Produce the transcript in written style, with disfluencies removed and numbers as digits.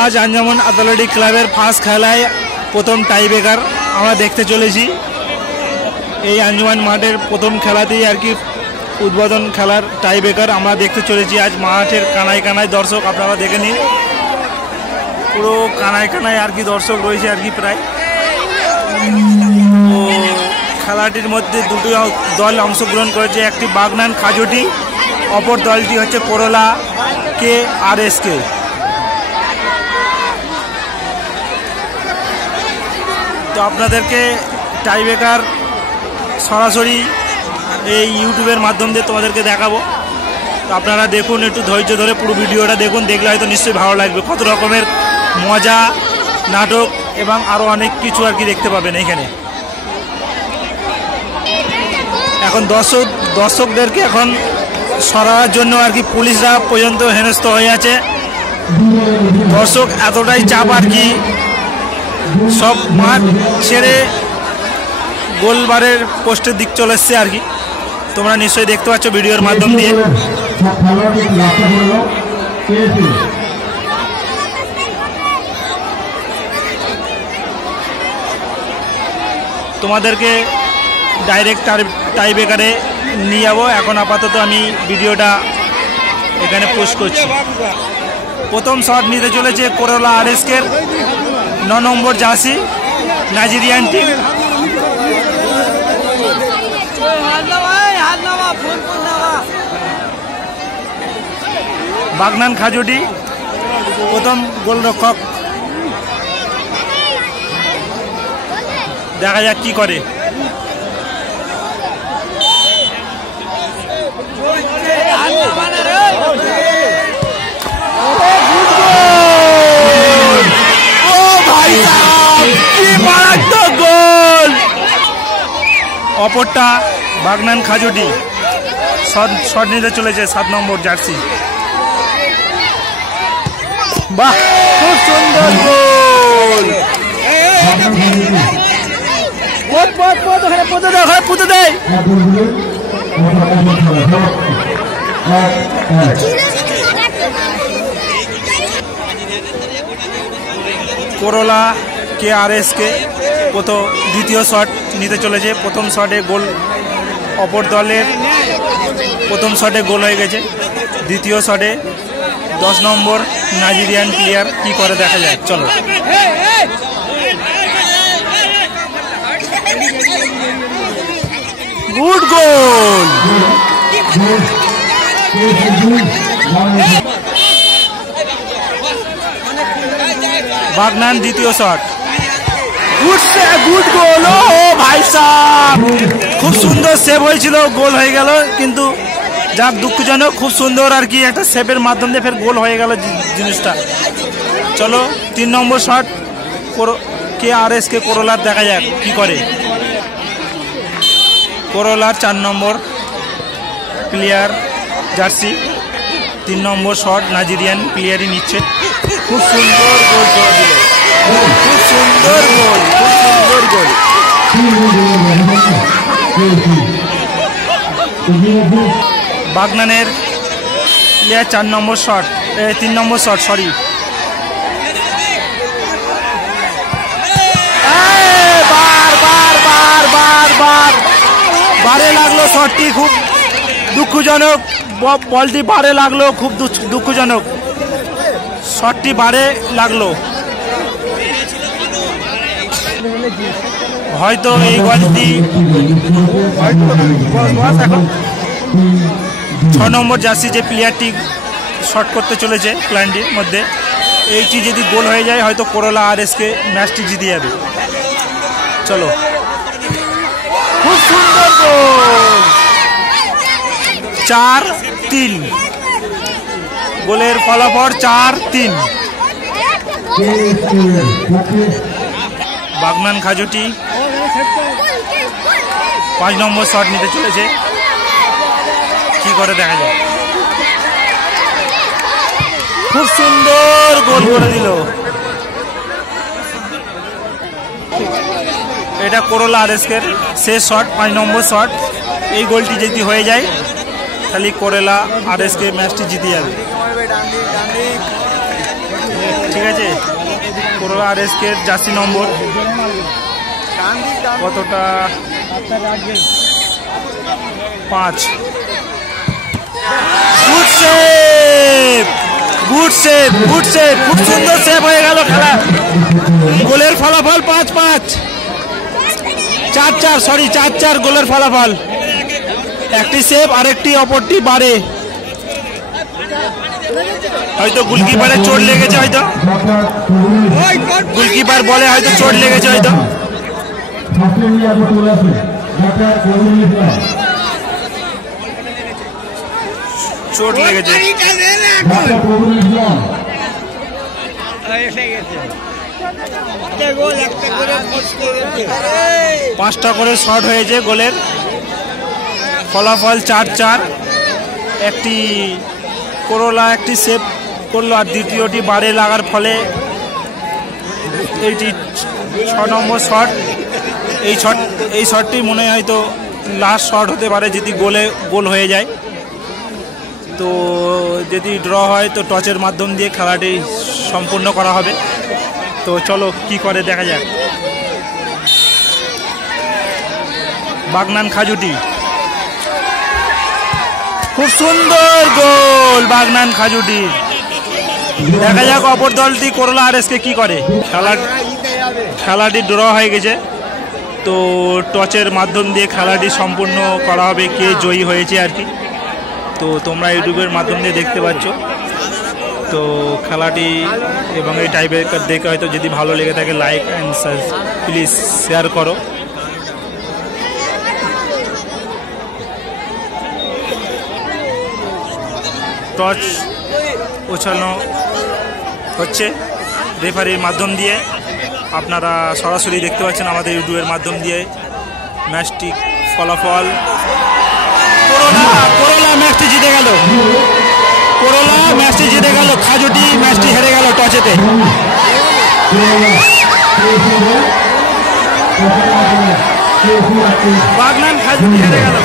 आज আঞ্জুমান অ্যাথলেটিক ক্লাবের ফার্স্ট খেলায় প্রথম টাই ব্রেকার আমরা দেখতে চলেছি। এই আঞ্জুমান মাঠের প্রথম খেলাতেই আর কি উদ্বোধন খেলার টাই ব্রেকার আমরা দেখতে চলেছি। আজ মাঠের কানায় কানায় দর্শক, আপনারা দেখে নিন, পুরো কানায় কানায় আর কি দর্শক রয়েছে আর কি প্রায়। তো খেলাটির মধ্যে দুটো দল অংশগ্রহণ করেছে, একটি বাগনান খাজুটি, অপর দলটি হচ্ছে করলা KRSK। তো আপনাদেরকে টাই ব্রেকার সরাসরি এই ইউটিউবের মাধ্যম দিয়ে তোমাদেরকে দেখাবো। তো আপনারা দেখুন, একটু ধৈর্য ধরে পুরো ভিডিওটা দেখুন, দেখলে হয়তো নিশ্চয়ই ভালো লাগবে। কত রকমের মজা, নাটক এবং আরও অনেক কিছু আর কি দেখতে পাবেন এখানে। এখন দর্শকদেরকে এখন সরার জন্য আর কি পুলিশরা পর্যন্ত হেনস্থ হয়ে আছে। দর্শক এতটাই চাপ আর কি, সব মাঠ ছেড়ে গোলবারের পোস্টের দিক চলে এসছে আর কি। তোমরা নিশ্চয়ই দেখতে পাচ্ছ ভিডিওর মাধ্যম দিয়ে। তোমাদেরকে ডাইরেক্ট টাই ব্রেকারে নিয়ে যাবো। এখন আপাতত আমি ভিডিওটা এখানে পোস্ট করছি। প্রথম শট নিতে চলেছে করলা RSK-র 9 নম্বর জার্সি নাইজেরিয়ান টিম। বাগনান খাজুটি প্রথম গোলরক্ষক, দেখা যাক কি করে। অপরটা বাগনান খাজুটি শট নিতে চলেছে 7 নম্বর জার্সি। বাহ, খুব সুন্দর গোল। করলা KRSK দ্বিতীয় শট নিতে চলেছে। প্রথম শটে গোল, অপর দলের প্রথম শটে গোল হয়ে গেছে। দ্বিতীয় শটে 10 নম্বর নাইজেরিয়ান প্লেয়ার কি করে দেখা যায়, চলো। গুড গোল। বাগনান দ্বিতীয় শট, গুড গোল। ও ভাই সাহেব, খুব সুন্দর সেভ হয়েছিল, গোল হয়ে গেল। কিন্তু যাক, দুঃখজনক, খুব সুন্দর আর কি একটা সেভের মাধ্যম দিয়ে ফের গোল হয়ে গেল জিনিসটা। চলো 3 নম্বর শট KRSK করলার, দেখা যাক কি করে। করলার 4 নম্বর প্লেয়ার জার্সি 3 নম্বর শট নাইজেরিয়ান প্লেয়ারই নিচ্ছে। খুব সুন্দর গোল করে দিল, খুব সুন্দর গোল, খুব সুন্দর গোল। বাগনানের প্লেয়ার 4 নম্বর শট, 3 নম্বর শট, সরি। বারে লাগলো শটটি, খুব দুঃখজনক। বলটি বারে লাগলো, খুব দুঃখজনক। শটটি বারে লাগলো। হয়তো এই বলটি 6 নম্বর জার্সি যে প্লেয়ারটি শট করতে চলেছে প্ল্যানটির মধ্যে, এইটি যদি গোল হয়ে যায় হয়তো করলা RSK ম্যাচটি জিতে যাবে। চলো, খুব সুন্দর গোল। 4-3 গোলের ফলাফল 4-3। বাগনান খাজুটি 5 নম্বর শট নিতে চলেছে, কি করে দেখা যায়। খুব সুন্দর গোল করে দিল। এটা করলা RSK-র শেষ শট, 5 নম্বর শট। এই গোলটি যদি হয়ে যায় তাহলে করলা RSK ম্যাচটি জিতে যাবে। ঠিক আছে, করোলা আরএসকে জার্সি নম্বর কতটা 5। Good save, good save, good save, খুব সুন্দর সেভ হয়ে গেল খেলা। গোলের ফলাফল 5-5, 4-4, সরি 4-4 গোলের ফলাফল। একটি সেভ আরেকটি অপরটি বারে। হয়তো গোলকিপারের চোট লেগেছে, হয়তো গোলকিপার বলে হয়তো চোট লেগেছে, হয়তো চোট লেগেছে। 5টা করে শট হয়েছে গোলের, ফলাফল 4-4। একটি করোলা একটি সেভ করলো আর দ্বিতীয়টি বারে লাগার ফলে এইটি 6 নম্বর শট। এই শটটি মনে হয় হয়তো লাস্ট শট হতে পারে যদি গোল হয়ে যায়। তো যদি ড্র হয় তো টচের মাধ্যম দিয়ে খেলাটি সম্পূর্ণ করা হবে। তো চলো কি করে দেখা যাক। বাগনান খাজুটি, খুব সুন্দর গোল বাগনান খাজুটি। দেখা যাক অপর দলটি করোলা আরএসকে কি করে। খেলাটি ড্র হয়ে গেছে, তো টচের মাধ্যম দিয়ে খেলাটি সম্পূর্ণ করা হবে, কে জয়ী হয়েছে আর কি। তো তোমরা ইউটিউবের মাধ্যম দিয়ে দেখতে পাচ্ছ। তো খেলাটি এবং এই টাই ব্রেকার দেখে হয়তো যদি ভালো লেগে থাকে লাইক অ্যান্ড প্লিজ শেয়ার করো। টচ ওছানো হচ্ছে রেফারির মাধ্যম দিয়ে, আপনারা সরাসরি দেখতে পাচ্ছেন আমাদের ইউটিউবের মাধ্যম দিয়ে। ম্যাচটি ফলাফল করোলা ম্যাচটি জিতে গেল, করোলা ম্যাচটি জিতে গেল, খাজুটি ম্যাচটি হেরে গেল টচেতে। বাগনান খাজুটি হেরে গেল।